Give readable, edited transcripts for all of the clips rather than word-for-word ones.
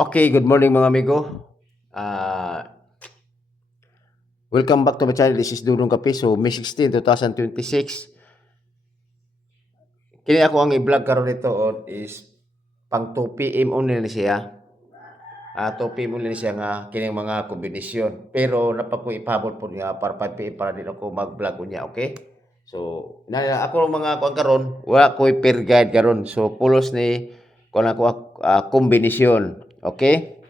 Okay, good morning mga amigo. Ah, Welcome back to my channel. This is Dudong Kape. So, May 16, 2026. Kini ako ang i-vlog karon dito is pang 2 PM only na siya. 2 PM only na siya nga kining mga kombinasyon. Pero napako ipahabol po nga para 5 PM para din ako mag-vlog unya, okay? So, ako mga kuan karon, wala ko'y per guide karon. So, pulos ni kuan ako kombinasyon, okay?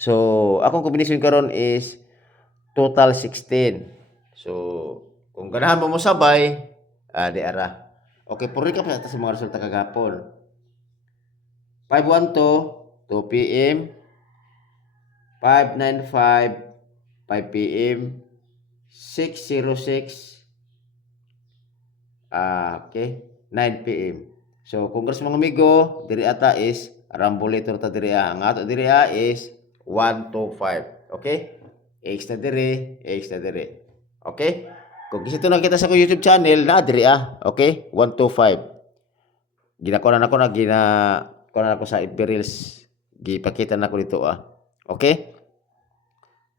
So, akong kombinasyon karon is total 16. So, kung ganahan mo sabay, di ara. Okay, puri ka pa sa mga resulta kagapon. 512, 2 PM, 595, 5 PM, 606, okay, 9 PM. So, kung gusto mga amigo, diri ata is rambulator ta diri ang ato diri is 1 to 5. Okay? X na dire. Okay? Kung gusto na kita sa ko YouTube channel, na diri okay? 1 to 5. Ginakuha na ako kuha na ako sa FB Reels. Gipakita na ko dito Okay?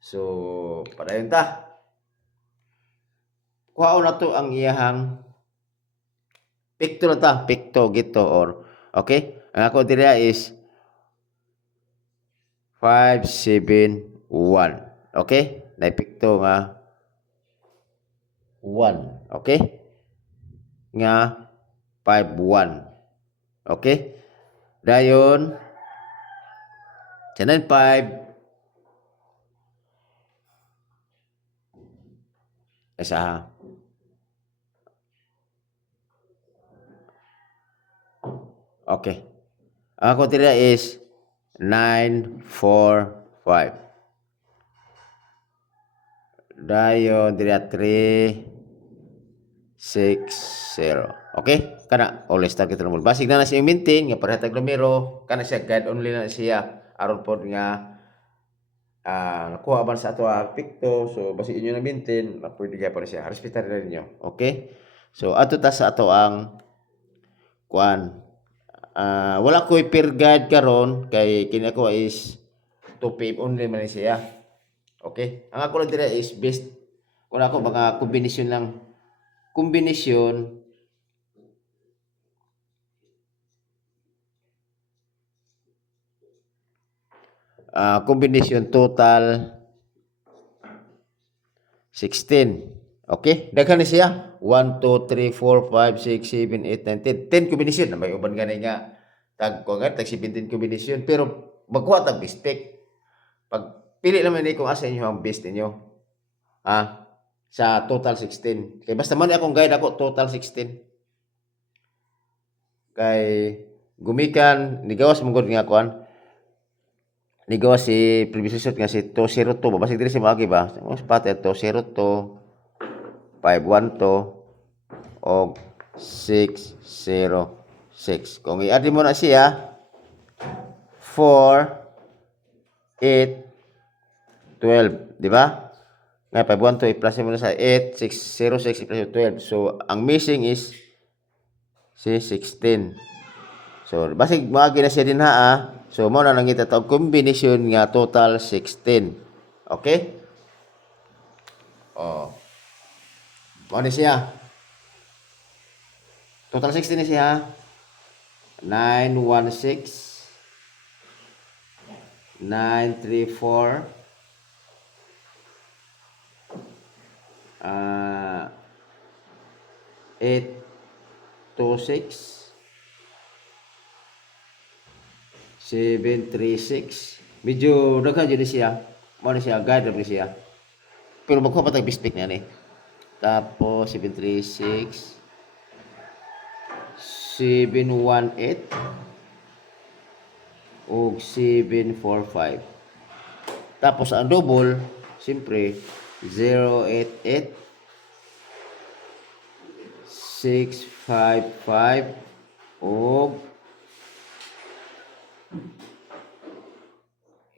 So, para yun ta. Kuha na to ang iyahang picto na ta, picto gito or okay? Ang ako diri is 571. Okay? Naipikto nga 1. Okay? Nga 51. Okay? Dayon, 5 isa. Okay. Ako tira is 945. Dayon dira 360. Okay? Kana always target kita mo. Basig na siya maintain nga parehatag numero, kana siya guide only na siya aron pod nga nakuha man sa ato picto. So basig inyo na maintain, pwede gyapon siya. Respetar na ninyo. Okay? So ato ta sa ato ang kuan. Wala ko'y per guide karon kay kini ako is 2 PM only man siya. Okay? Ang ako lang dira is best wala ko mga kombinasyon lang. Kombinasyon kombinasyon total 16. Okay? Daghan ni siya. 1, 2, 3, 4, 5, 6, 7, 8, 9, 10. 10 kombinasyon. Na may uban gani nga. Tag 17 kombinasyon. Pero magkuha tag best pick. Pag pili naman ni kung asa inyo ang best ninyo. Sa total 16. Kay basta man akong guide ako total 16. Kay gumikan nigawas mong nga kuan. Nigawas si previous result nga si 202 ba basig diri si maagi ba. Mas pati 202 512 o 606. Kung i-add mo na siya 4 8 12, di ba? Nga 512 i-plus mo na sa 8 606 i-plus 12. So ang missing is si 16. So basig maagi na siya din So mo na nangita tawag kombinasyon nga total 16. Okay? Mo ni siya. Total 16 ni siya. 916 934 826 736. Medyo daghan jud siya. Mo ni siya guide ra siya. Pero magkuha pa tag bispik niya ni. Tapos 736 718 o 745. Tapos ang double, siyempre 088 655 o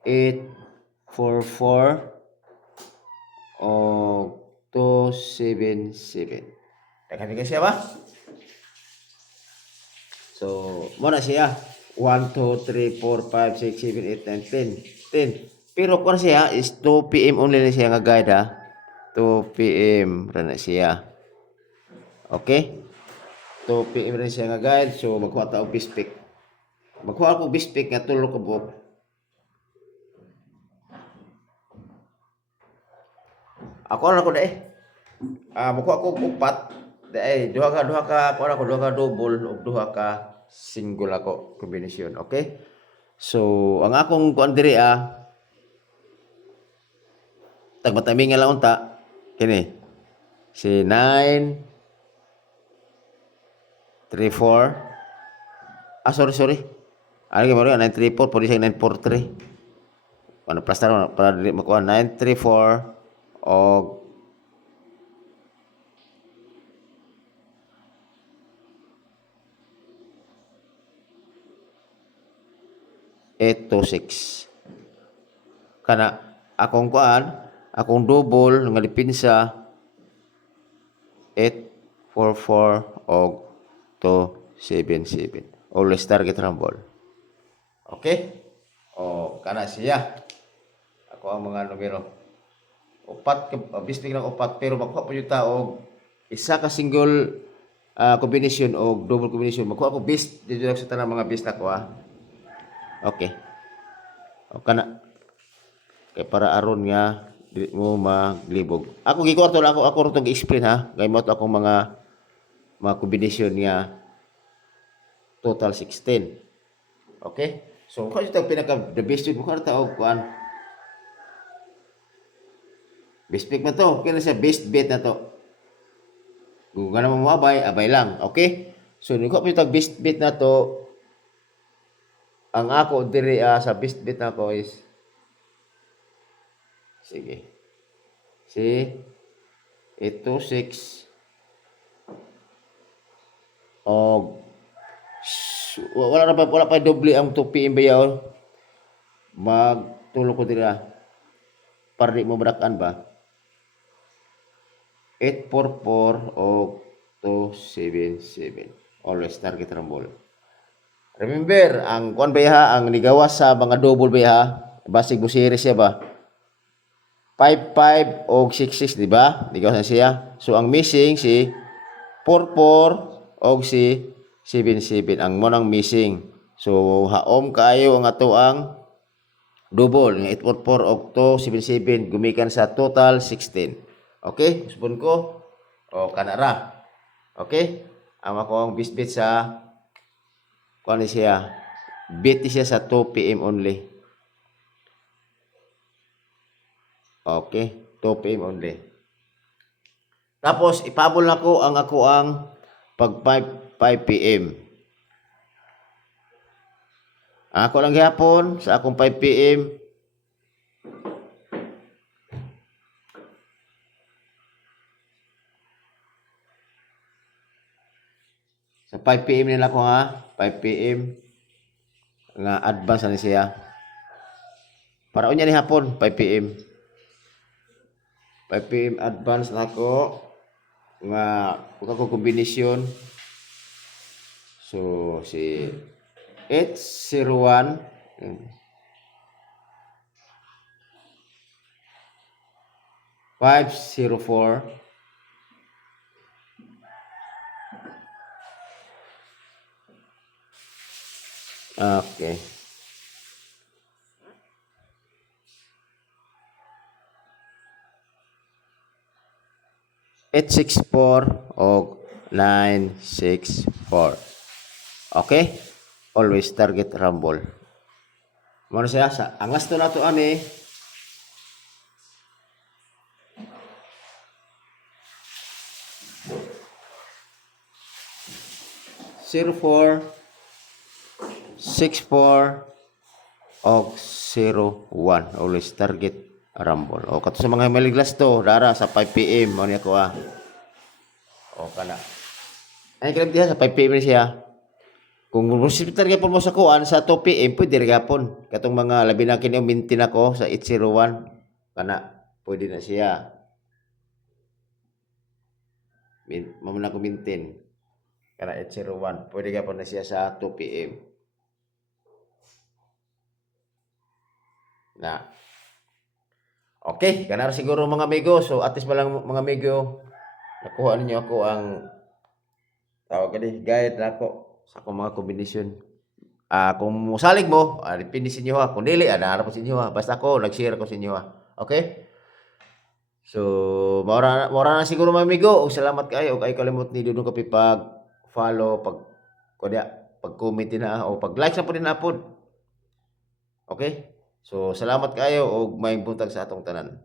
844 o 277. Daghan ka siya ba? So, mo na siya. 1, 2, 3, 4, 5, 6, 7, 8, 9, 10. 10. Pero kung siya is 2 PM only na siya nga guide ha. 2 PM ra na siya. Okay? 2 PM rin siya nga guide. So magkuha ta og bispik. Magkuha ako bispik nga tulo ka buok. Ako na ko dai. Magkuha ko og upat. Dai duha ka kuha ko duha ka double ug duha ka single ako kombinasyon. Okay? So ang akong kuan diri tagmatamingan lang unta kini si 9 3 4 sorry ano gyud mo 9 3 4 pwede siya 9 4 3 ano plus na para dili makuha 9 3 4 og 8 2 6 kana akong double nga dipinsa 8 4 4 og 2 7 7 always target rumble. Okay? Kana siya. Ako ang mga numero. Upat, bisbig ng upat, pero makuha po yung tao isa ka single combination o double combination. Makuha ko best, dito lang sa tanang mga best na ko Okay. Kana. Kaya para aron nga, di mo maglibog. Ako gikwarto lang ako rin itong explain ha. Gaya mo ito akong mga combination nga total 16. Okay? So, kung ito pinaka the best yun, mukha na tao kuan. Best pick na to. Kaya na siya best bet na to. Kung gano'n mo abay lang. Okay? So, kung ito best bet na to, ang ako diri sa best bet na ko is sige. Si 826 og wala pa doble ang 2 PM bayaw. Magtulo ko dira. Para di mo barakan ba? 844 o 277. Always target rumble. Remember, ang kuan ba ang nigawas sa mga double ba basig mo series siya ba? 55 o 66, di ba? Nigawas na siya. So ang missing si 44 o si 77 ang monang missing. So haom kayo ang ato ang double ng 844 o 277 gumikan sa total 16. Okay? Usbon ko. Kanara. Okay? Ang ako ang bisbit sa kuan siya. Bet siya sa 2 PM only. Okay? 2 PM only. Tapos ipabol na ko ang ako ang pag 5 PM. Ako lang gihapon sa akong 5 PM. Sa 5 PM nila ko 5 PM nga advance na siya. Para unya ni hapon 5 PM. 5 PM advance na ko nga ko kombinasyon. So si 801 504 okay. 864 o 964. Okay? Always target rumble. Mano siya sa angas to nato ani 04 64 og 01. Always target rumble. Kato sa mga maliglas to dara sa 5 PM mo niya ko kana. Ay kaya diha sa 5 PM siya. Kung hospital ka po mo sa kuan sa 2 PM pwede rin gapon. Katong mga labi na kini umintin ako sa 801 kana pwede na siya. Mamuna ko mintin. Kana 801 pwede gapon na siya sa 2 PM. Na okay, kana ra siguro mga amigo. So at least ba lang mga amigo, nakuha ninyo ako ang tawag kani guide nako sa akong mga kombinasyon. Kung mosalig mo, depende sa inyo ha. Kung dili, naara po sa inyo ha. Basta ako, nag-share ako sa inyo ha. Okay? So, maura na siguro mga amigo. Og salamat kayo. Og ay kalimot ni Dudong Kapi pag-follow, pag-comment din na, o pag-like sa po din na po. Okay? So, salamat kayo og may buntag sa atong tanan.